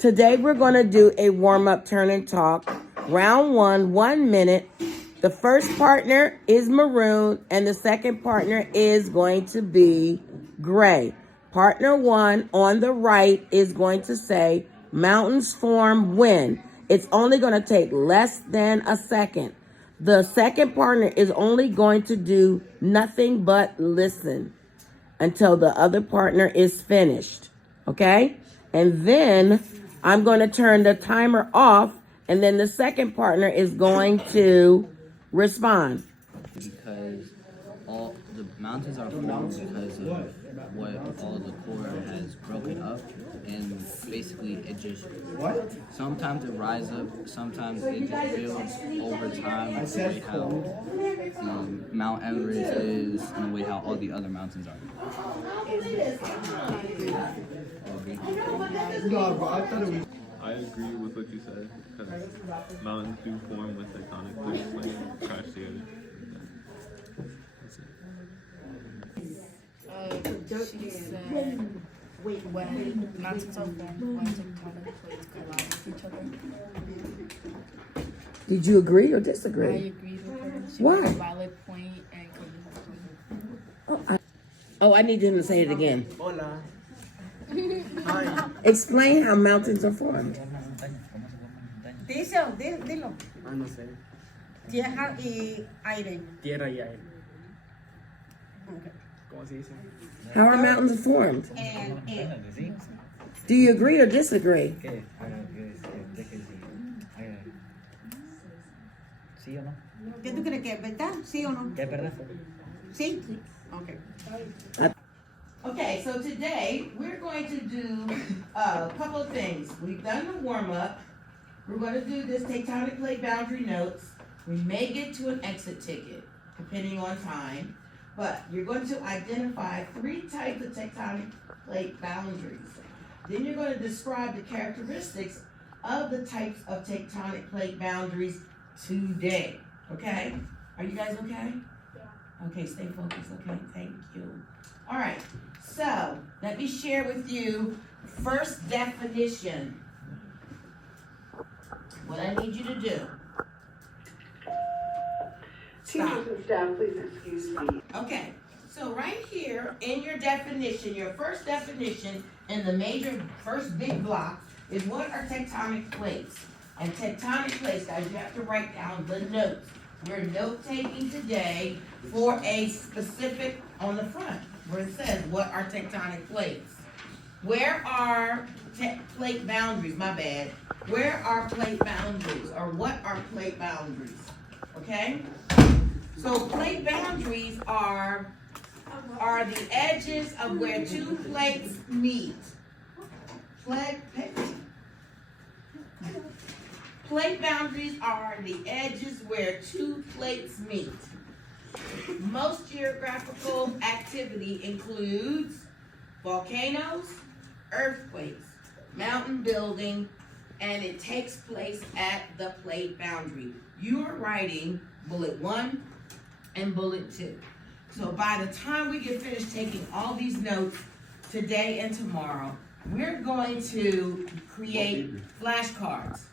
Today we're going to do a warm-up turn and talk. Round 1, 1 minute. The first partner is maroon and the second partner is going to be gray. Partner 1 on the right is going to say, mountains form when. It's only going to take less than a second. The second partner is only going to do nothing but listen until the other partner is finished, okay? And then I'm going to turn the timer off, and then the second partner is going to respond. Because all the mountains are formed because of what all the core has broken up, and basically it just sometimes it rises up, sometimes it just builds over time, the way how Mount Everest is and the way how all the other mountains are. I agree with what you said, because mountains do form when tectonic plates like crash together. That's it. She said when mountains are formed, when tectonic plates collide with each other. Did you agree or I disagree? agree with her. She Why? made a valid point and I need him to say it again. Hola. Explain how mountains are formed. Dilo. Ah, no sé. Tierra y aire. Tierra y aire. ¿Cómo se dice? How are mountains formed? And air. Do you agree or disagree? ¿Sí o no? ¿Qué tú crees que es verdad? ¿Sí o no? ¿Qué es verdad? Sí. Okay. Okay, so today we're going to do a couple of things. We've done the warm-up. We're going to do this tectonic plate boundary notes. We may get to an exit ticket, depending on time, but you're going to identify 3 types of tectonic plate boundaries. Then you're going to describe the characteristics of the types of tectonic plate boundaries today, okay? Are you guys okay? Yeah. Okay, stay focused, okay? Thank you. All right, so let me share with you first definition. What I need you to do. Stop. Staff, please excuse me. Okay, so right here in your definition, your first definition in the major first big block is what are tectonic plates. And tectonic plates, guys, you have to write down the notes. We're note taking today for a specific on the front where it says what are tectonic plates. Where are plate boundaries? My bad. Where are plate boundaries, or what are plate boundaries? Okay? So plate boundaries are the edges of where 2 plates meet. Plate boundaries are the edges where 2 plates meet. Most geographical activity includes volcanoes, earthquakes, mountain building, and it takes place at the plate boundary. You are writing bullet 1 and bullet 2. So by the time we get finished taking all these notes today and tomorrow, we're going to create flashcards.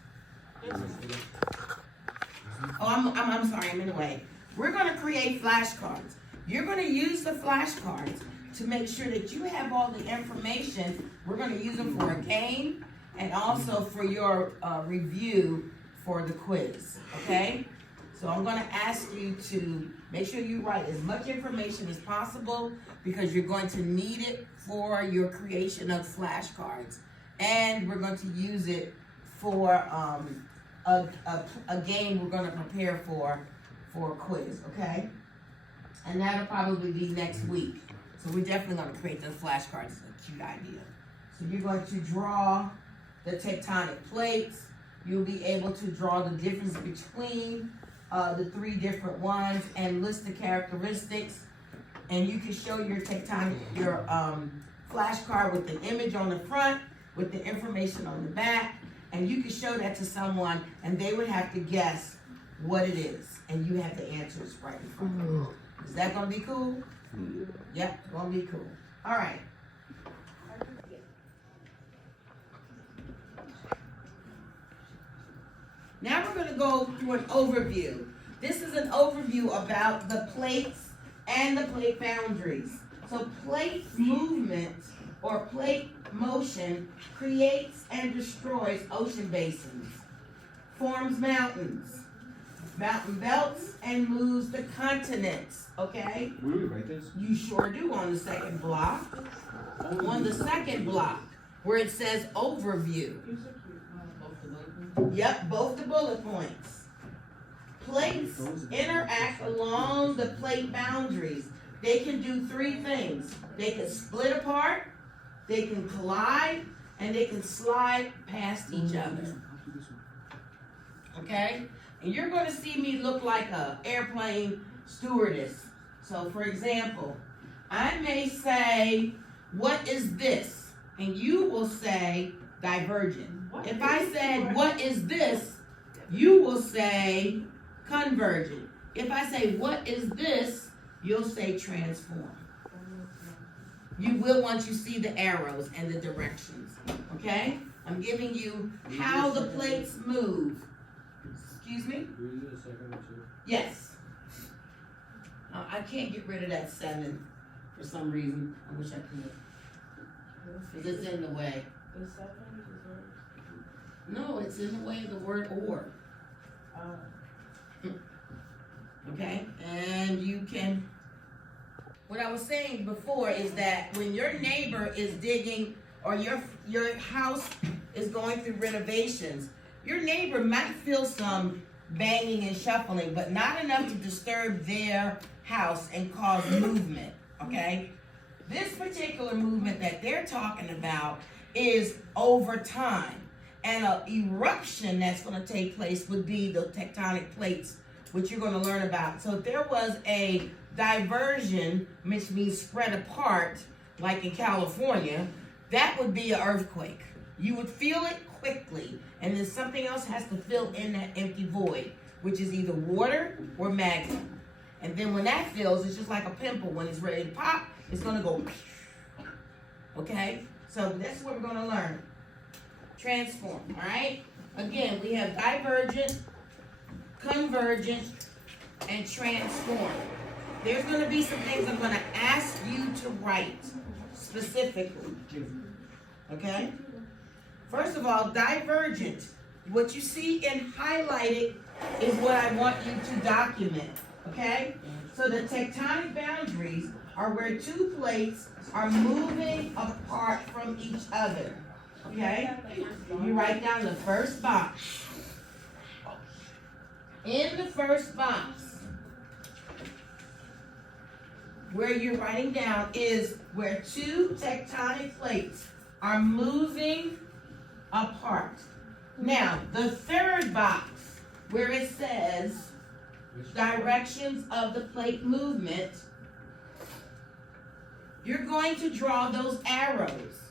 Oh, I'm sorry, I'm in the way. We're going to create flashcards. You're going to use the flashcards to make sure that you have all the information. We're going to use them for a game and also for your review for the quiz, okay? So I'm going to ask you to make sure you write as much information as possible because you're going to need it for your creation of flashcards. And we're going to use it for a game we're going to prepare for a quiz, okay? And that'll probably be next week. So we're definitely going to create those flashcards. It's a cute idea. So you're going to draw the tectonic plates. You'll be able to draw the difference between the 3 different ones and list the characteristics. And you can show your flashcard with the image on the front, with the information on the back, and you can show that to someone and they would have to guess what it is. And you have the answers right in front of you. Is that gonna be cool? Yep, it's gonna be cool. All right. Now we're gonna go through an overview. This is an overview about the plates and the plate boundaries. So plate movement or plate motion creates and destroys ocean basins, forms mountains, mountain belts, and moves the continents, okay? Where do we write this? You sure do on the second block. On the second block, where it says overview. Yep, both the bullet points. Plates interact along the plate boundaries. They can do three things. They can split apart, they can collide, and they can slide past each other. Okay? And you're going to see me look like a airplane stewardess. So for example, I may say, what is this? And you will say divergent. If I said, what is this? You will say convergent. If I say, what is this? You'll say transform. You will once you see the arrows and the directions. Okay? I'm giving you how the plates move. Excuse me? Yes. I can't get rid of that 7 for some reason. I wish I could. Because it's in the way. No, it's in the way of the word or. Okay? And you can, what I was saying before is that when your neighbor is digging or your house is going through renovations, your neighbor might feel some banging and shuffling, but not enough to disturb their house and cause movement, okay? This particular movement that they're talking about is over time. And an eruption that's going to take place would be the tectonic plates, which you're going to learn about. So if there was a diversion, which means spread apart, like in California, that would be an earthquake. You would feel it quickly, and then something else has to fill in that empty void, which is either water or magma. And then when that fills, it's just like a pimple. When it's ready to pop, it's going to go, okay? So that's what we're going to learn. Transform, all right? Again, we have divergent, convergent, and transform. There's going to be some things I'm going to ask you to write specifically, okay? First of all, divergent. What you see in highlighted is what I want you to document, okay? So the tectonic boundaries are where two plates are moving apart from each other, okay? You write down the first box. In the first box, where you're writing down is where two tectonic plates are moving apart. Now, the third box, where it says directions of the plate movement, you're going to draw those arrows.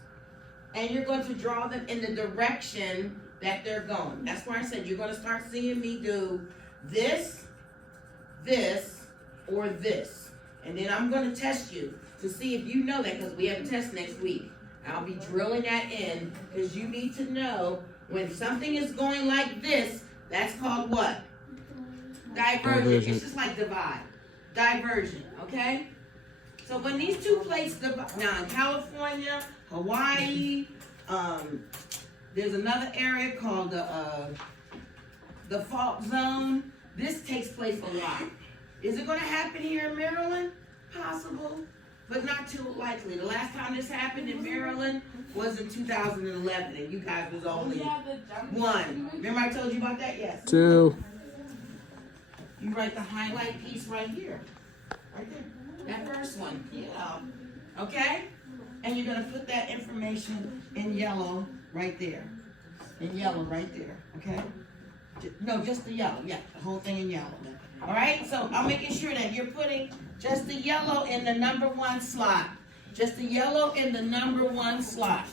And you're going to draw them in the direction that they're going. That's why I said you're going to start seeing me do this, this, or this. And then I'm going to test you to see if you know that, because we have a test next week. I'll be drilling that in because you need to know when something is going like this, that's called what? Divergent. It's just like divide. Divergent, okay? So when these two plates divide, now in California, Hawaii, there's another area called the fault zone. This takes place a lot. Is it going to happen here in Maryland? Possible, but not too likely. The last time this happened in Maryland was in 2011, and you guys was only 1. Remember I told you about that? Yes. 2. You write the highlight piece right here. Right there. That first one. Yeah. Okay? And you're going to put that information in yellow right there. In yellow right there. Okay? No, just the yellow. Yeah, the whole thing in yellow. All right? So I'm making sure that you're putting just the yellow in the number 1 slot. Just the yellow in the number 1 slot.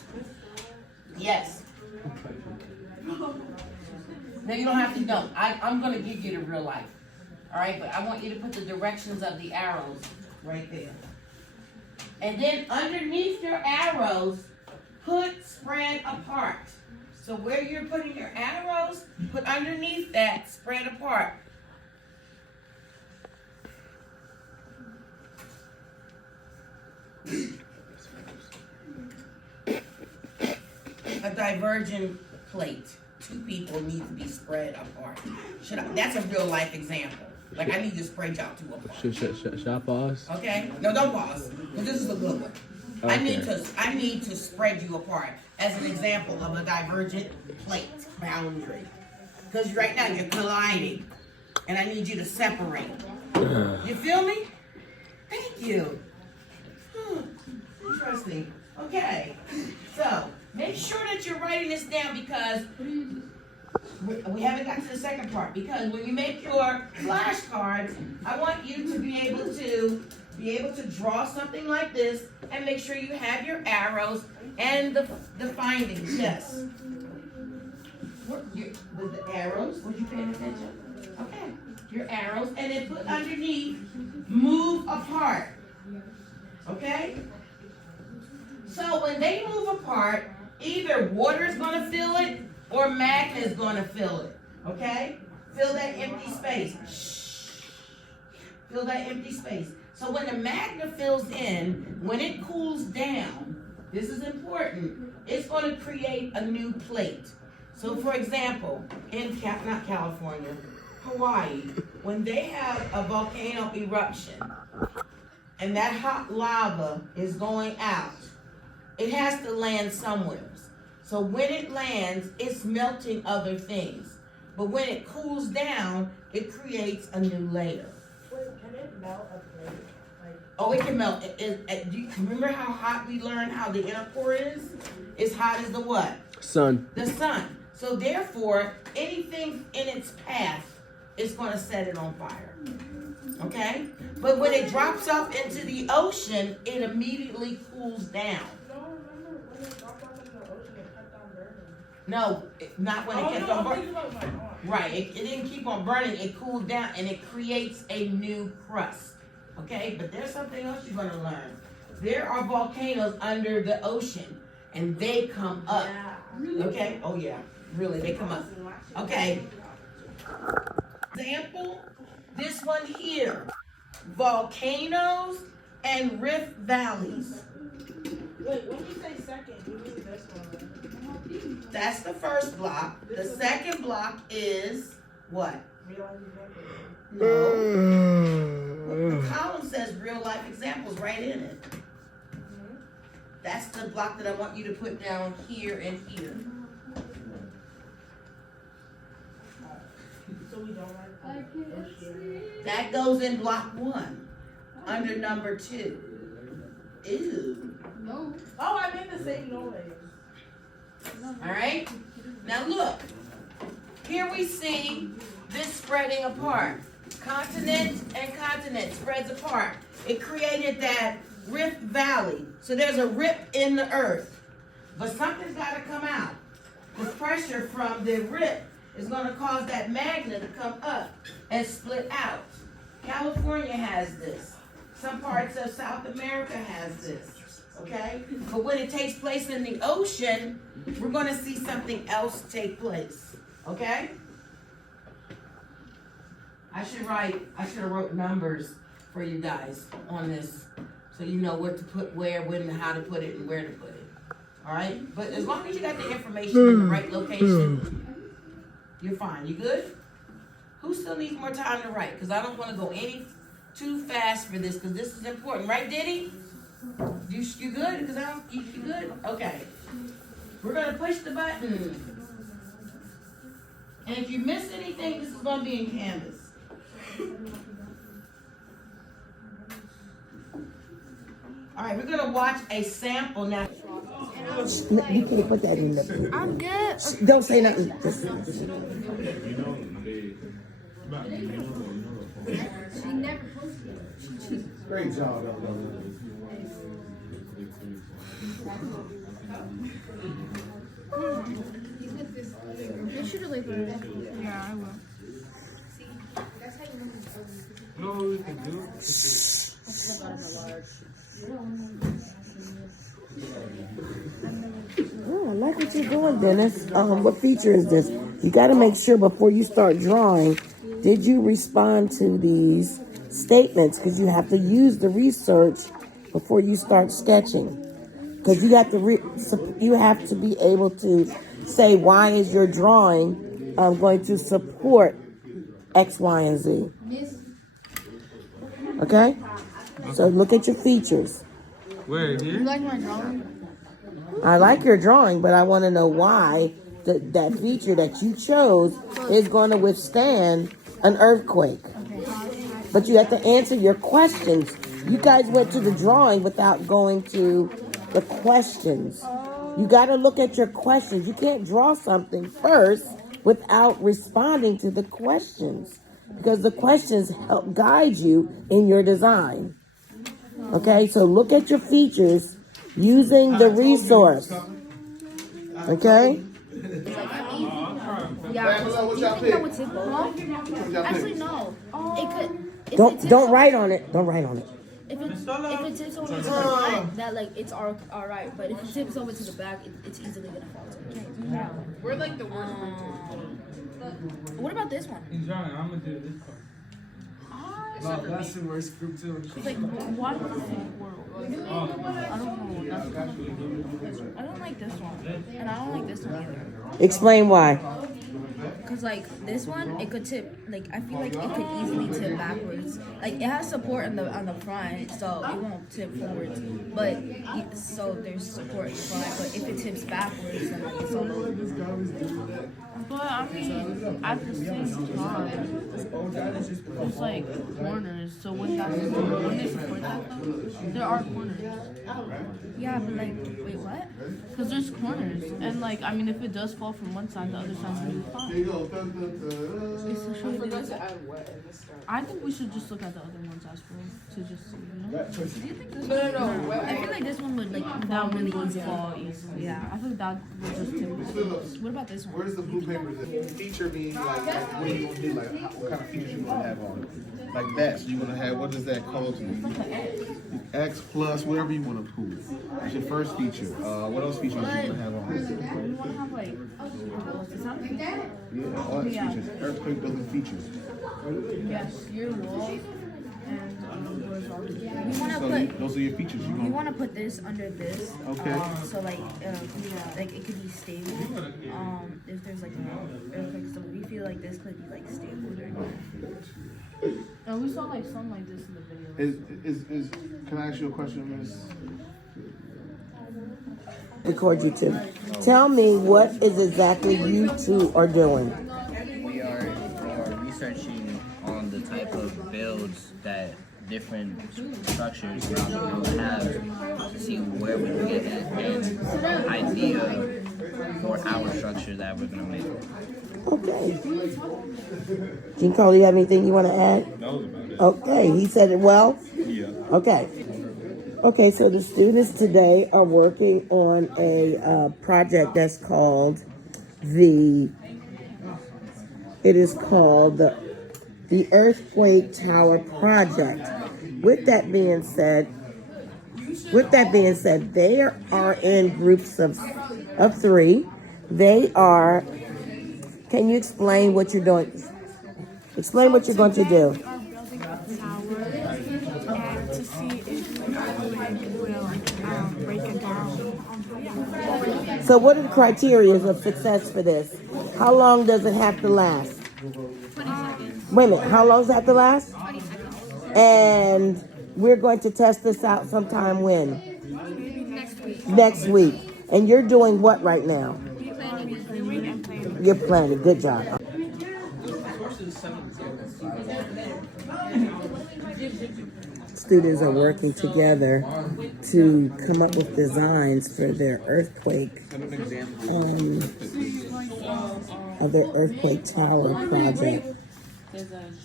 Yes. No, you don't have to know. I'm going to give you the real life. All right? But I want you to put the directions of the arrows right there. And then underneath your arrows, put spread apart. So where you're putting your arrows, put underneath that, spread apart. A divergent plate. Two people need to be spread apart. That's a real life example. Like I need to spread y'all two apart. Should I pause? Okay? No, don't pause. But this is a good one. Okay. I need to spread you apart as an example of a divergent plate boundary. Because right now you're colliding. And I need you to separate. You feel me? Thank you. Interesting. Okay. So make sure that you're writing this down because we haven't got to the second part. Because when you make your flashcards, I want you to be able to draw something like this and make sure you have your arrows and the findings. Yes. With the arrows, was you paying attention? Okay. Your arrows and then put underneath, move apart. Okay? So when they move apart, either water is going to fill it or magma is going to fill it. Okay? Fill that empty space. Shh. Fill that empty space. So when the magma fills in, when it cools down, this is important, it's going to create a new plate. So for example, in not California, Hawaii, when they have a volcano eruption and that hot lava is going out, it has to land somewhere. So when it lands, it's melting other things. But when it cools down, it creates a new layer. Wait, can it melt a plate? Oh, it can melt. Do you remember how hot we learned how the inner core is? It's hot as the what? Sun. The sun. So therefore, anything in its path is going to set it on fire. Okay? But when it drops off into the ocean, it immediately cools down. No, not when it kept on burning. Right, it didn't keep on burning, it cooled down and it creates a new crust. Okay, but there's something else you're gonna learn. There are volcanoes under the ocean and they come up. Okay, oh yeah, really, they come up. Okay, example, this one here, volcanoes and rift valleys. Wait, when you say second, you mean this one? That's the first block. The second block is what? Real life example. No. The column says real life examples right in it. That's the block that I want you to put down here and here. So we don't like That goes in block 1 under number 2. Ew. No. Oh, I made the same noise. All right. Now look. Here we see this spreading apart. Continent and continent spreads apart. It created that rift valley. So there's a rip in the earth. But something's got to come out. The pressure from the rip is going to cause that magma to come up and split out. California has this. Some parts of South America has this. Okay? But when it takes place in the ocean, we're going to see something else take place. Okay? I should have wrote numbers for you guys on this so you know what to put where, when, and how to put it, and where to put it. All right? But as long as you got the information in the right location, you're fine. You good? Who still needs more time to write? Because I don't want to go any too fast for this because this is important. Right, Diddy? You good? Because you good? Okay. We're going to push the button. And if you miss anything, this is going to be in Canvas. All right, we're going to watch a sample now. You can't put that in the... I'm good. Don't say nothing. Just... Great job. You should have laid it. Yeah, I will. No, we can do it. Oh, I like what what you're doing, Dennis. What feature is this? You got to make sure before you start drawing, did you respond to these statements? Because you have to use the research before you start sketching. Because you have to you have to be able to say, why is your drawing going to support X, Y, and Z? Okay? So look at your features. Where, You here? like my drawing? I like your drawing, but I want to know why that feature that you chose is going to withstand an earthquake. But you have to answer your questions. You guys went to the drawing without going to the questions. You got to look at your questions. You can't draw something first without responding to the questions, because the questions help guide you in your design. Okay, so look at your features using the resource. Okay? Yeah. Do you think that would tip over? Actually, no. It could. If it Don't tips write on it. Don't write on it. If it tips over to the front, that like it's all right. But if it tips over to the back, it's easily gonna fall. Yeah. We're like the worst. What about this one? He's drawing. I'm gonna do this part. No, that's the worst group too. Like, why does it fit world? I don't know. That's kind of cool. I don't like this one, and I don't like this one either. Explain why. Cause like this one, it could tip. Like I feel like it could easily tip backwards. Like it has support on the front, so it won't tip forwards. But so there's support in the front. But if it tips backwards, then like it's all over. But I mean, at the same time, there's like corners. So when they support that though, there are corners. Yeah, but like, wait, what? Because there's corners, and like I mean, if it does fall from one side, the other side's gonna be fine. I think we should just look at the other ones as well to just see, you know. Do you think this one? I feel like this one would like fall That one really would easily. fall easily. Yeah. I think that would just tip. What about this one? Where's the blue paper? Feature means like what are you gonna do? Like what kind of features you gonna have on it? Like that. So you gonna have, what is that called? X plus whatever you want to prove. That's your first feature. What else features you gonna have on it? You want to have like, is that a feature? Yeah, all that features. Earthquake building features. Yes, your walls and horizontal. We want to So put. those are your features. You We gonna want to put this under this. Okay. So like it could be stable. If there's like an earthquake, so we feel like this could be like stable during that. And we saw like something like this in the video. is can I ask you a question, Miss? Record you two. Tell me what is exactly you two are doing. We are researching on the type of builds that different structures around the world have to see where we can get an idea for our structure that we're gonna make. Okay. Giancarlo, you have anything you want to add? That was about it. Okay, he said it well? Yeah. Okay. Okay, so the students today are working on a project that's called the Earthquake Tower Project. With that being said, they are in groups of 3. They are. Can you explain what you're doing? Explain what you're going to do. We are building a tower and to see if the earthquake will break it down. So what are the criteria of success for this? How long does it have to last? 20 seconds. Wait a minute, how long does it have to last? 20 seconds. And we're going to test this out sometime when? Maybe next week. Next week. And you're doing what right now? We're planning, reviewing, and planning. You're planning. Good job. Students are working together to come up with designs for their earthquake, of their earthquake tower project.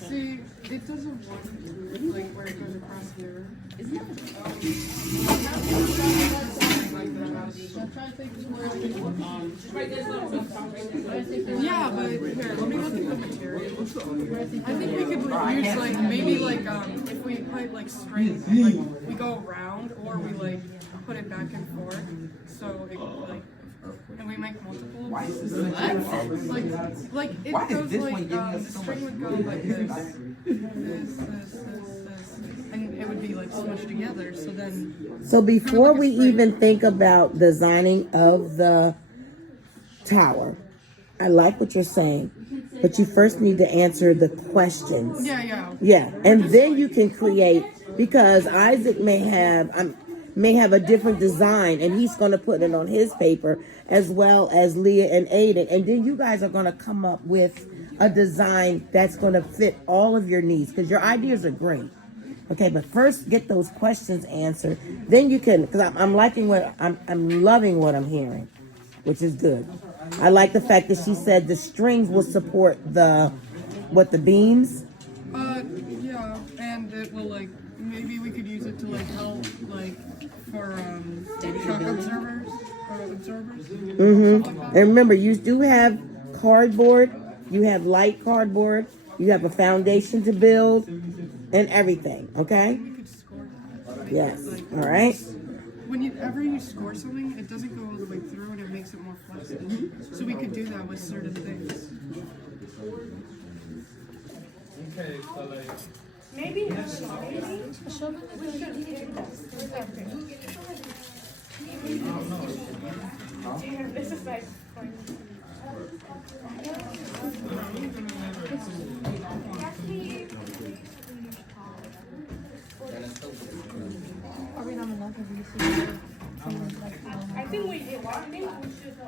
See, it doesn't work like where it goes across here. Yeah, but here, let me look at the materials. I think we could use like maybe like if we put like straight like we go around or we like put it back and forth so it like and we make multiple. Why is this like it goes like the string would go like this, and it would be like smushed together. So then. So before we even think about designing of the tower, I like what you're saying, but you first need to answer the questions. Yeah, and then you can create, because Isaac may have a different design, and he's going to put it on his paper, as well as Leah and Aiden, and then you guys are going to come up with a design that's going to fit all of your needs, because your ideas are great. Okay, but first get those questions answered, then you can, because I'm loving what I'm hearing, which is good. I like the fact that she said the strings will support the beams. Yeah, and it will like maybe we could use it to like help like for shock absorbers. And remember, you do have cardboard. You have light cardboard. You have a foundation to build, and everything. Okay. We could score that. Yes. All right. Whenever you score something, it doesn't go all the way through, and it makes it more flexible. So we could do that with certain things. Okay, so like. Maybe. This is like. I think we did. I think we should.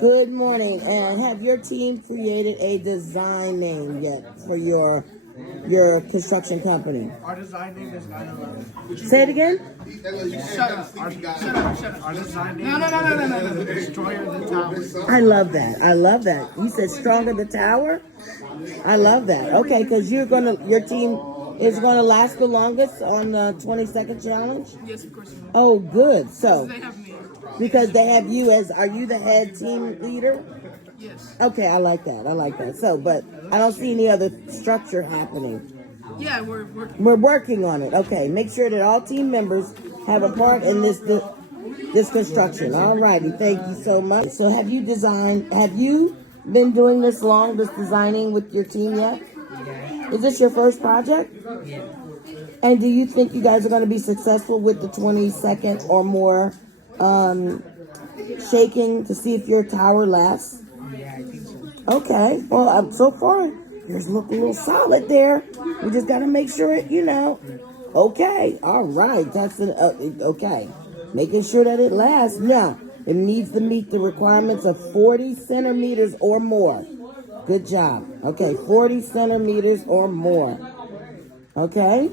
Good morning. And have your team created a design name yet for your construction company? Our design name is 9/11. Say it again. Shut up. Our design name No. Destroyer the Tower. I love that. I love that. You said stronger the tower? I love that. Okay, because your team is gonna last the longest on the 20-second challenge? Yes, of course. Oh, good. So They have me. because they have you are you the head team leader? Yes. Okay, I like that. So, but I don't see any other structure happening. Yeah, we're We're working on it. Okay, make sure that all team members have a part in this construction. All righty, thank you so much. So have you been doing this designing with your team yet? Is this your first project? Yeah. And do you think you guys are going to be successful with the 20-second or more shaking to see if your tower lasts? Yeah, I think so. Okay, well, so far, yours look a little solid there. We just got to make sure it, Okay, all right, that's okay. Making sure that it lasts. Now, it needs to meet the requirements of 40 centimeters or more. Good job. Okay, 40 centimeters or more. Okay?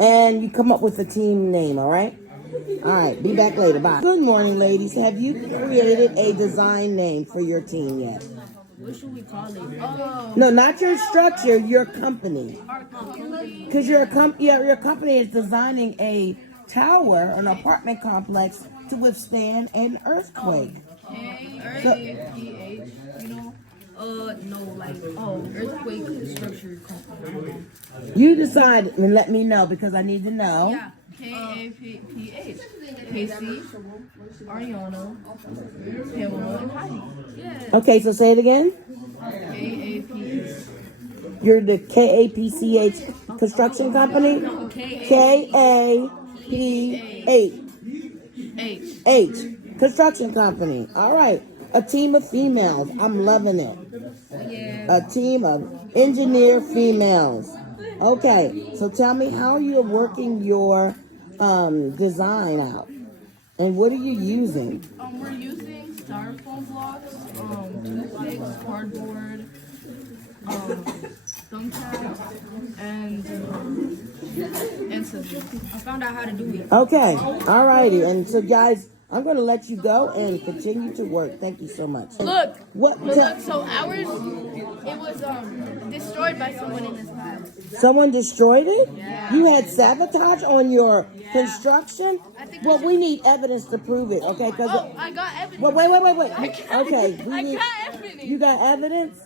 And you come up with a team name, all right? All right, be back later. Bye. Good morning, ladies. Have you created a design name for your team yet? What should we call it? No, not your structure, your company. Our company. Because your company is designing a tower, an apartment complex, to withstand an earthquake. K-A-P-H, earthquake structure company. You decide and let me know because I need to know. Yeah, K-A-P-H. Casey, Ariana, Pamela, and Heidi. Yeah. Okay, so say it again. K-A-P-H. You're the KAPCH construction company? K-A-P-H. Construction company. All right. A team of females. I'm loving it. A team of engineer females. Okay. So tell me how you're working your design out. And what are you using? We're using styrofoam blocks, toothpicks, cardboard, thumbtacks, and scissors. I found out how to do it. Okay. All righty. And so, guys, I'm going to let you go and continue to work. Thank you so much. Look. What? Look. So ours, it was destroyed by someone in this class. Someone destroyed it? Yeah. You had sabotage on your construction? Well, we need evidence to prove it, okay? I got evidence. Well, wait. Okay. I got evidence. You got evidence?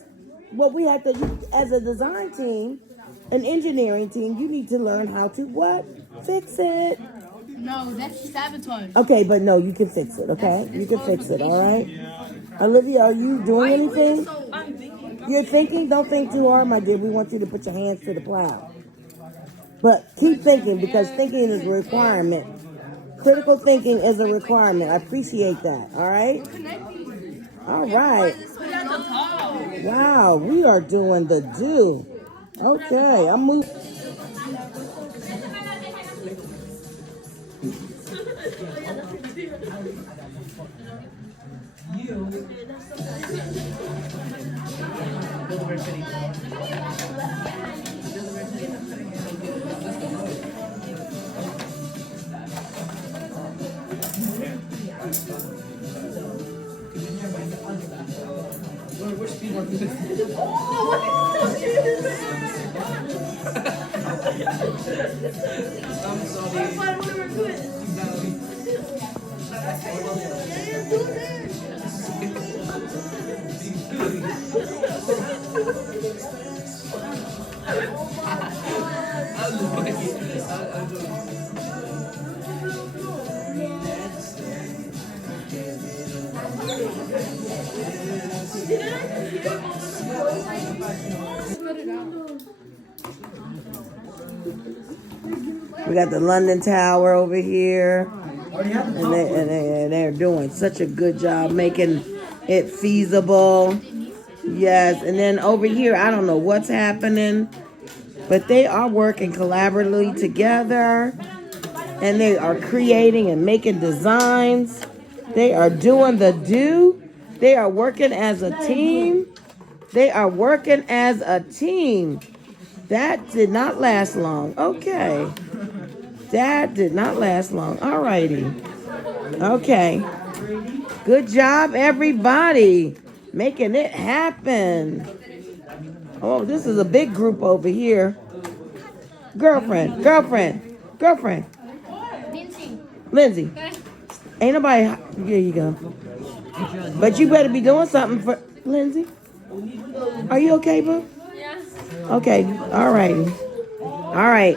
Well, we have to, as a design team, an engineering team, you need to learn how to what? Fix it. No, that's sabotage. Okay, but no, you can fix it, okay? You can fix it, all right? Olivia, are you doing anything? You're thinking? Don't think too hard, my dear. We want you to put your hands to the plow. But keep thinking, because thinking is a requirement. Critical thinking is a requirement. I appreciate that, all right? All right. Wow, we are doing the do. Okay, I'm moving. We got the London Tower over here, and they're doing such a good job making it feasible. Yes, and then over here, I don't know what's happening, but they are working collaboratively together, and they are creating and making designs. They are doing the do. They are working as a team. They are working as a team. That did not last long. Okay. That did not last long. All righty. Okay. Good job, everybody. Making it happen. Oh, this is a big group over here. Girlfriend. Lindsay. Ain't nobody. Here you go. But you better be doing something for Lindsay. Are you okay, boo? Yeah. Okay. All righty. All right.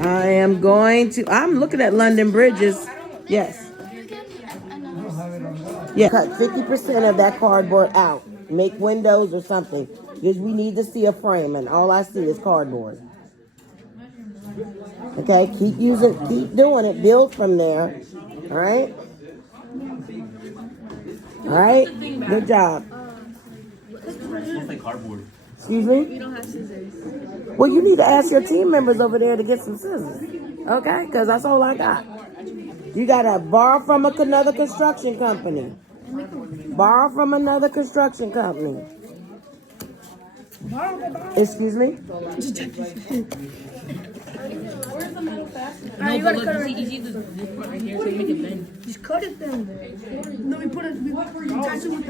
I am going to. I'm looking at London bridges. Yes. Yeah. Cut 50% of that cardboard out. Make windows or something. Because we need to see a frame, and all I see is cardboard. Okay. Keep doing it. Build from there. All right. All right. Good job. Looks like cardboard. Excuse me? We don't have scissors. Well, you need to ask your team members over there to get some scissors. Okay? Because that's all I got. You got to borrow from another construction company. Borrow from another construction company. Excuse me? No, but look, you see this part right here, so you make it bend. Just cut it then. No, we attach it with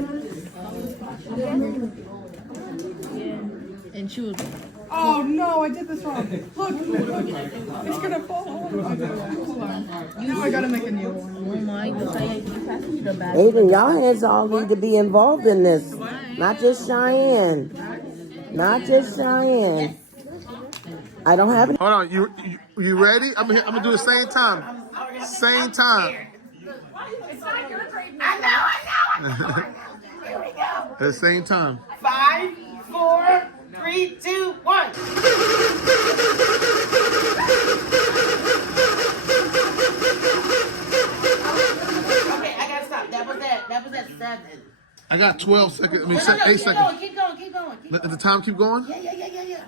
And she was. Oh no, I did this wrong. Look, it's gonna fall. Hold on. Now I gotta make a new one. Oh my God. Aiden, y'all hands all need to be involved in this. Not just Cheyenne. Not just Cheyenne. I don't have any. Hold on, you ready? I'm gonna do the same time. Same time. I know. Here we go. At the same time. 5, 4, 3, 2, 1. Okay, I gotta stop. That was at 7. I got 12 seconds. I mean, 8 seconds. Keep going. Let the time keep going? Yeah.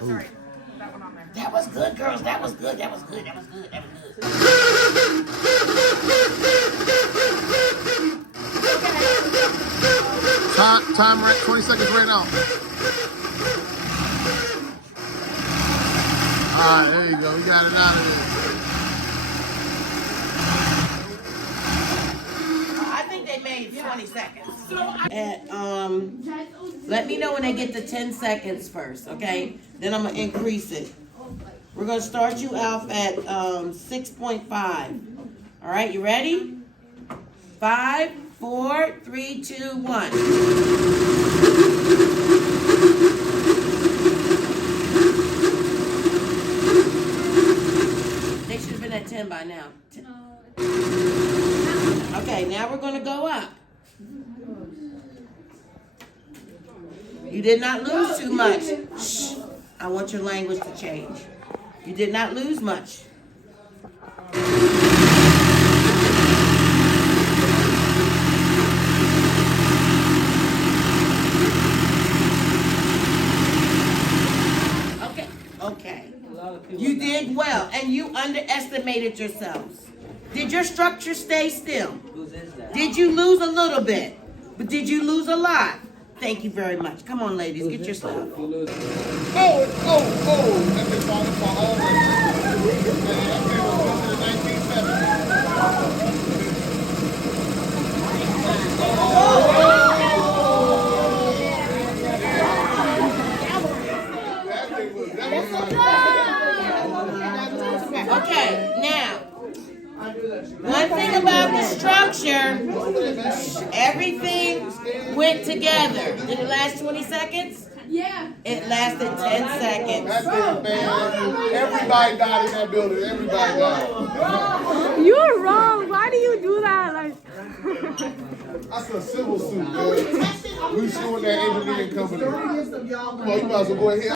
Sorry. That was good, girls. That was good. Time right, 20 seconds right now. All right, there you go. We got it out of there. I think they made 20 seconds. Let me know when they get to 10 seconds first, okay? Then I'm gonna increase it. We're gonna start you off at 6.5. All right, you ready? 5, 4, 3, 2, 1. 10 by now. 10. Okay, now we're going to go up. You did not lose too much. Shh. I want your language to change. You did not lose much. Okay. You did well, and you underestimated yourselves. Did your structure stay still? Did you lose a little bit? But did you lose a lot? Thank you very much. Come on, ladies, get your stuff. That's been falling for already. That thing was built in 1970. Okay, now, one thing about the structure, everything went together. Did it last 20 seconds? Yeah. It lasted 10 seconds. That thing, man, everybody died in that building. Everybody died. You're wrong. Why do you do that? Like. That's a civil suit, man. We suing that engineering company. Come on, you might as well go ahead.